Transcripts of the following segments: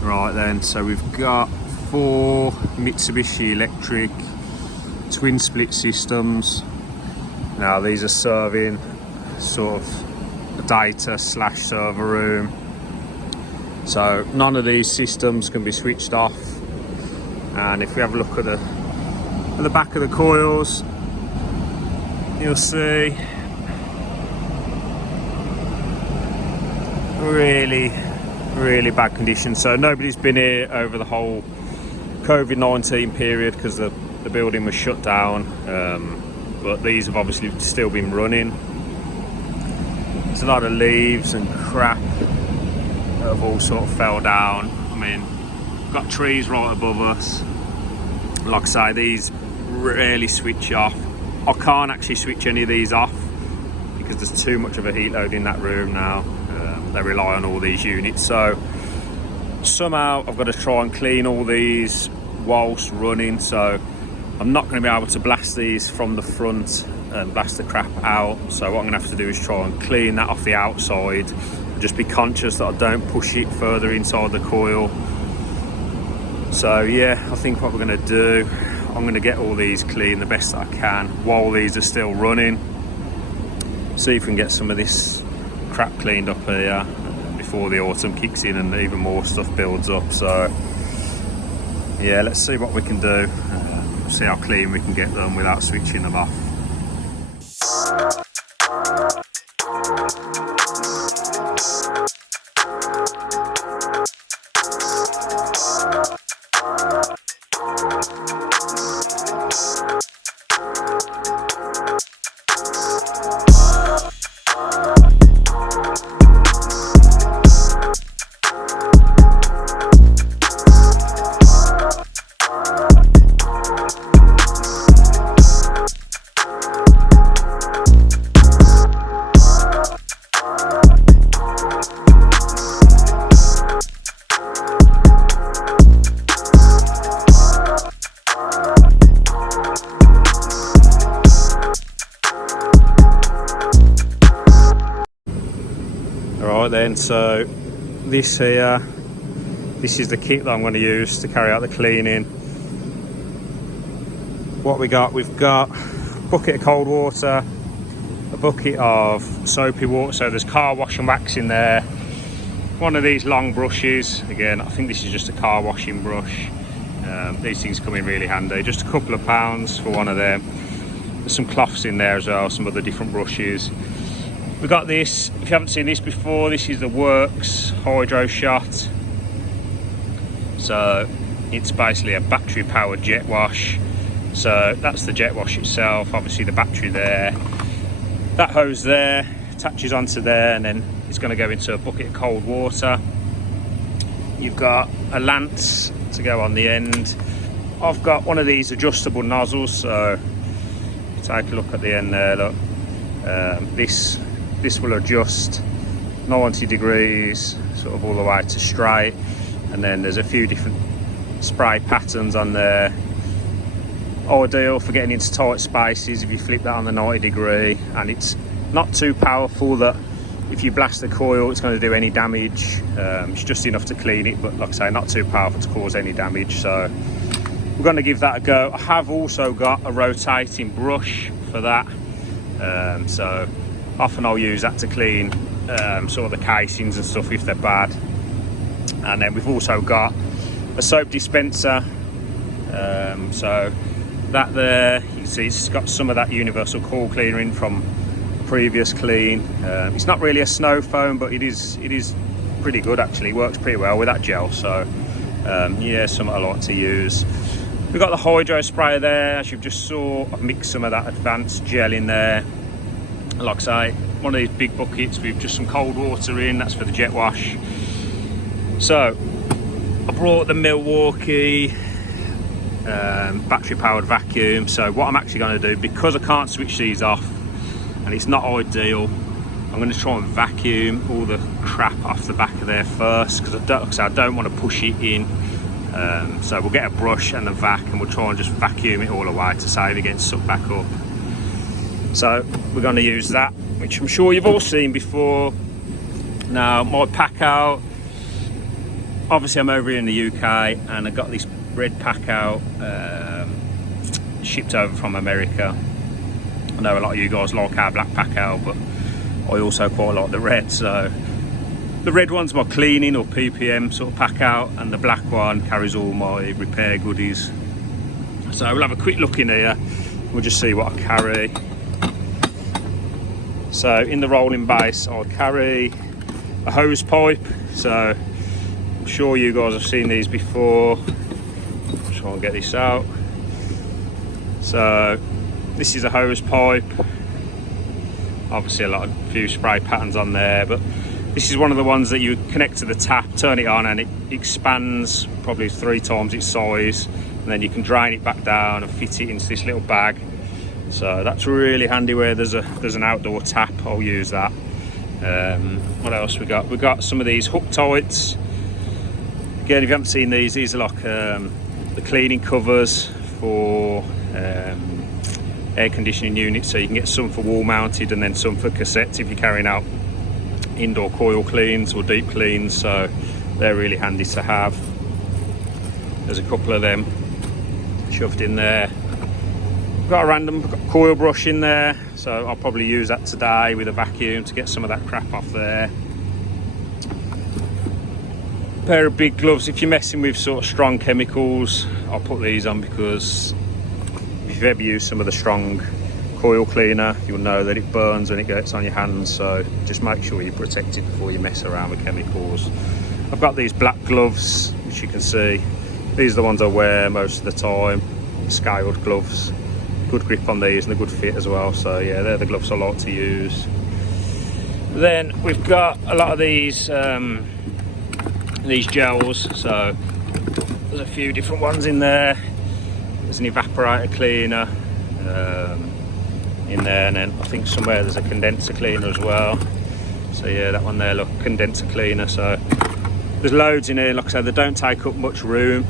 Right then, so we've got 4 Mitsubishi Electric twin split systems. Now these are serving sort of a data / server room. So none of these systems can be switched off. And if we have a look at the back of the coils, you'll see really bad condition. So nobody's been here over the whole COVID-19 period because the building was shut down, but these have obviously still been running. There's a lot of leaves and crap that have all sort of fell down. I mean, we've got trees right above us. Like I say, these rarely switch off. I can't actually switch any of these off because there's too much of a heat load in that room now. They rely on all these units, so somehow I've got to try and clean all these whilst running. So I'm not going to be able to blast these from the front and blast the crap out. So what I'm going to have to do is try and clean that off the outside and just be conscious that I don't push it further inside the coil. So yeah, I think what we're going to do, I'm going to get all these clean the best I can while these are still running. See if we can get some of this crap cleaned up here before the autumn kicks in and even more stuff builds up. So yeah, let's see what we can do, see how clean we can get them without switching them off. Alright then, so this here, this is the kit that I'm going to use to carry out the cleaning. What we've got a bucket of cold water, a bucket of soapy water, so there's car wash and wax in there, one of these long brushes. Again, I think this is just a car washing brush. These things come in really handy, just a couple of pounds for one of them. There's some cloths in there as well, some other different brushes. We've got this, if you haven't seen this before, this is the Hvac Hydro Shot. So it's basically a battery powered jet wash. So that's the jet wash itself, obviously the battery there. That hose there attaches onto there, and then it's going to go into a bucket of cold water. You've got a lance to go on the end. I've got one of these adjustable nozzles, so take a look at the end there, look. This will adjust 90 degrees sort of all the way to straight, and then there's a few different spray patterns on there. Ideal for getting into tight spaces if you flip that on the 90 degree, and it's not too powerful that if you blast the coil it's going to do any damage. It's just enough to clean it, but like I say, not too powerful to cause any damage. So we're going to give that a go. I have also got a rotating brush for that, so often I'll use that to clean sort of the casings and stuff if they're bad. And then we've also got a soap dispenser, so that there, you can see it's got some of that universal coil cleaner in from previous clean. It's not really a snow foam, but it is pretty good actually. It works pretty well with that gel. So yeah, something I like to use. We've got the hydro sprayer there, as you've just saw. I've mixed some of that advanced gel in there. Like I say, one of these big buckets with just some cold water in, that's for the jet wash. So I brought the Milwaukee battery powered vacuum. So what I'm actually going to do, because I can't switch these off and it's not ideal, I'm going to try and vacuum all the crap off the back of there first, because I don't want to push it in. So we'll get a brush and a vac and we'll try and just vacuum it all away to save it getting sucked back up. So we're going to use that, which I'm sure you've all seen before. Now my Packout obviously I'm over here in the UK and I got this red Packout shipped over from America. I know a lot of you guys like our black Packout, but I also quite like the red. So the red one's my cleaning or PPM sort of Packout, and the black one carries all my repair goodies. So we'll have a quick look in here. We'll just see what I carry. So in the rolling base, I'll carry a hose pipe. So I'm sure you guys have seen these before. I'll try and get this out. So this is a hose pipe. Obviously a few spray patterns on there, but this is one of the ones that you connect to the tap, turn it on, and it expands probably 3 times its size, and then you can drain it back down and fit it into this little bag. So that's really handy where there's an outdoor tap. I'll use that. What else we got? We've got some of these hook tights. Again, if you haven't seen these are like the cleaning covers for air conditioning units. So you can get some for wall mounted and then some for cassettes if you're carrying out indoor coil cleans or deep cleans. So they're really handy to have. There's a couple of them shoved in there. Got a random coil brush in there, so I'll probably use that today with a vacuum to get some of that crap off there. Pair of big gloves. If you're messing with sort of strong chemicals, I'll put these on, because if you've ever used some of the strong coil cleaner, you'll know that it burns when it gets on your hands. So just make sure you're protected before you mess around with chemicals. I've got these black gloves, which you can see. These are the ones I wear most of the time. Scaled gloves. Good grip on these and a good fit as well. So yeah, they're the gloves I like to use. Then we've got a lot of these gels. So there's a few different ones in there. There's an evaporator cleaner in there, and then I think somewhere there's a condenser cleaner as well. So yeah, that one there, look, condenser cleaner. So there's loads in here. Like I said, they don't take up much room,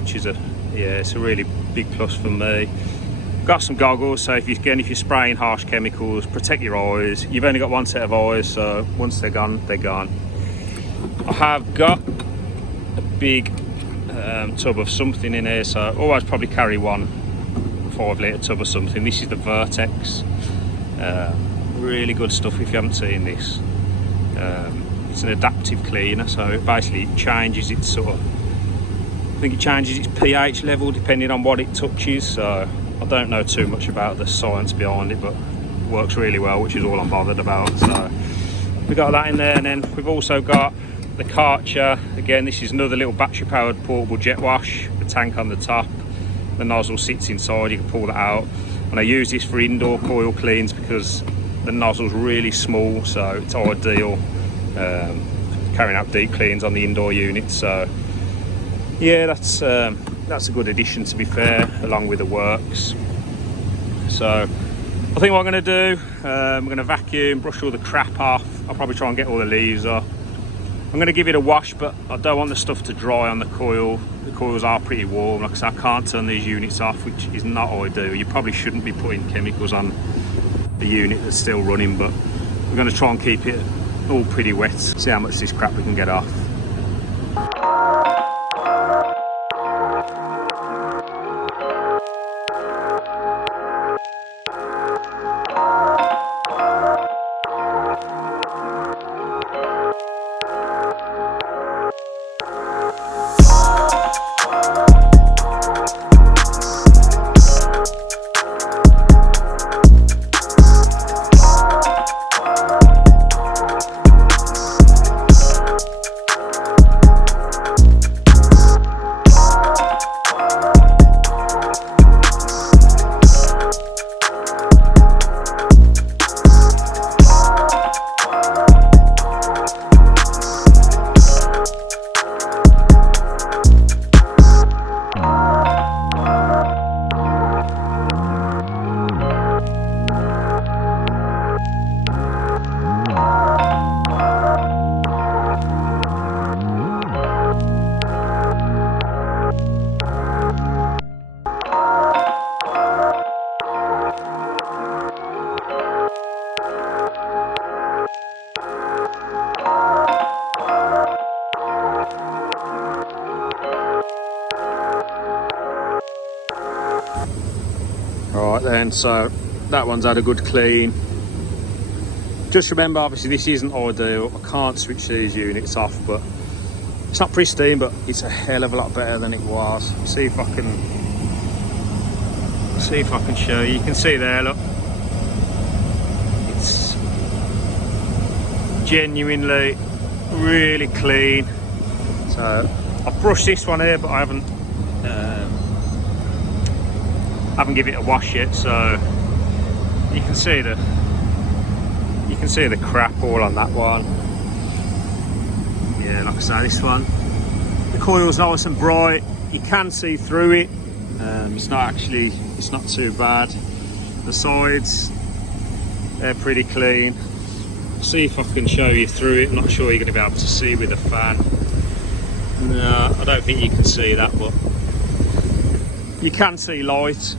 which is it's a really big plus for me. Got some goggles, so if you're spraying harsh chemicals, protect your eyes. You've only got one set of eyes, so once they're gone, they're gone. I have got a big tub of something in here, so I always probably carry one 5 litre tub or something. This is the Vertex. Really good stuff if you haven't seen this. It's an adaptive cleaner, so it basically changes its I think it changes its pH level depending on what it touches. So I don't know too much about the science behind it, but it works really well, which is all I'm bothered about. So we got that in there, and then we've also got the Karcher. Again, this is another little battery powered portable jet wash. The tank on the top, the nozzle sits inside, you can pull that out. And I use this for indoor coil cleans because the nozzle's really small, so it's ideal carrying out deep cleans on the indoor unit. So yeah, that's a good addition, to be fair, along with the works. So I think what I'm going to do, I'm going to vacuum, brush all the crap off. I'll probably try and get all the leaves off. I'm going to give it a wash, but I don't want the stuff to dry on the coil. The coils are pretty warm. Like I said, I can't turn these units off, which is not ideal. You probably shouldn't be putting chemicals on the unit that's still running, but we're going to try and keep it all pretty wet. See how much of this crap we can get off. Right then, so that one's had a good clean. Just remember, obviously this isn't ideal. I can't switch these units off, but it's not pristine, but it's a hell of a lot better than it was. See if I can show you. You can see there, look. It's genuinely really clean. So I've brushed this one here, but I haven't given it a wash yet, so you can see the crap all on that one. Yeah, like I say, this one, the coil's nice and bright. You can see through it. It's not too bad. The sides, they're pretty clean. See if I can show you through it. I'm not sure you're going to be able to see with the fan. No, I don't think you can see that, but you can see light.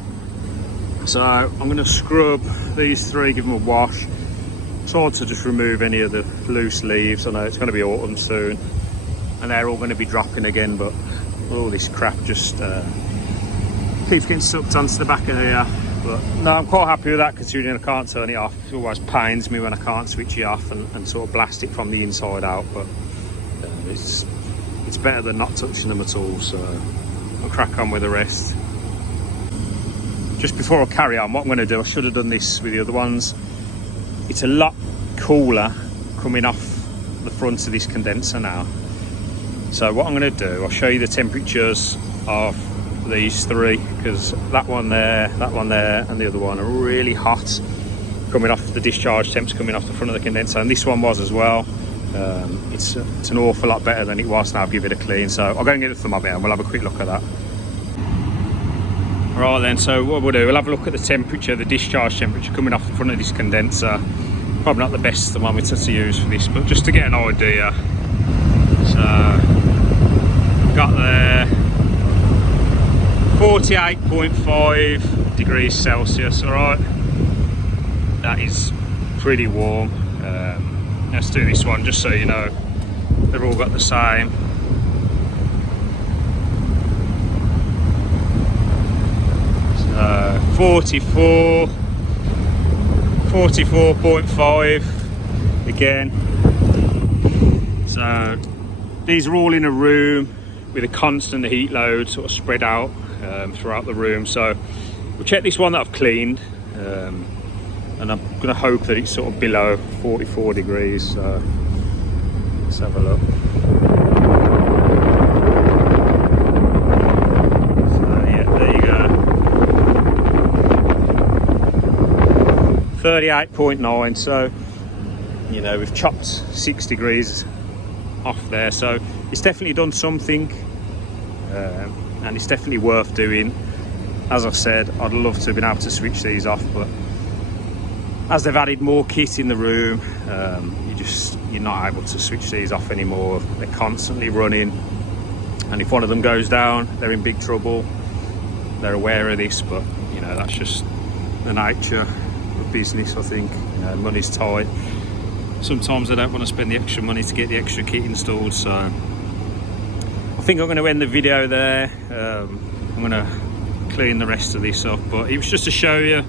So I'm going to scrub these three, give them a wash. Try to just remove any of the loose leaves. I know it's going to be autumn soon and they're all going to be dropping again, but all this crap just keeps getting sucked onto the back of here. But no, I'm quite happy with that, considering I can't turn it off. It always pains me when I can't switch it off and sort of blast it from the inside out, but it's better than not touching them at all. So I'll crack on with the rest. Just before I carry on, what I'm going to do, I should have done this with the other ones. It's a lot cooler coming off the front of this condenser now. So what I'm going to do, I'll show you the temperatures of these three, because that one there, and the other one are really hot coming off. The discharge temps coming off the front of the condenser, and this one was as well. It's an awful lot better than it was now. I'll give it a clean. So I'll go and get the thermometer and we'll have a quick look at that. Right then, so what we'll do, we'll have a look at the temperature, the discharge temperature coming off the front of this condenser. Probably not the best thermometer to use for this, but just to get an idea. So got there 48.5 degrees Celsius. All right, that is pretty warm. Let's do this one just so you know they've all got the same. 44.5 again. So these are all in a room with a constant heat load sort of spread out throughout the room. So we'll check this one that I've cleaned, and I'm going to hope that it's sort of below 44 degrees. So let's have a look. 38.9, so you know we've chopped 6 degrees off there, so it's definitely done something, and it's definitely worth doing. As I said, I'd love to have been able to switch these off, but as they've added more kit in the room, you're not able to switch these off anymore. They're constantly running, and if one of them goes down, they're in big trouble. They're aware of this, but you know, that's just the nature of business. I think, you know, money's tight. Sometimes I don't want to spend the extra money to get the extra kit installed, so I think I'm going to end the video there. I'm going to clean the rest of this up, but it was just to show you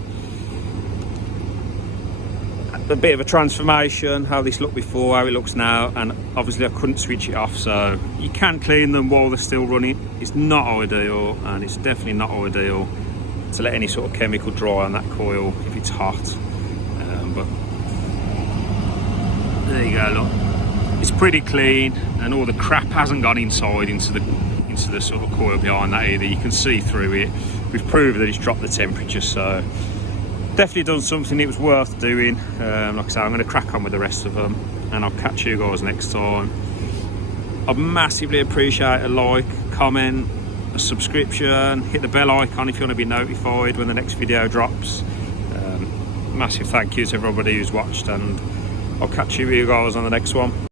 a bit of a transformation, how this looked before, how it looks now, and obviously I couldn't switch it off, so you can clean them while they're still running. It's not ideal, and it's definitely not ideal to let any sort of chemical dry on that coil if it's hot, but there you go, look, it's pretty clean, and all the crap hasn't gone inside into the sort of coil behind that either. You can see through it. We've proved that it's dropped the temperature, so definitely done something. It was worth doing. Like I say, I'm going to crack on with the rest of them, and I'll catch you guys next time. I'd massively appreciate a like, comment, a subscription, hit the bell icon if you want to be notified when the next video drops. Massive thank you to everybody who's watched, and I'll catch you guys on the next one.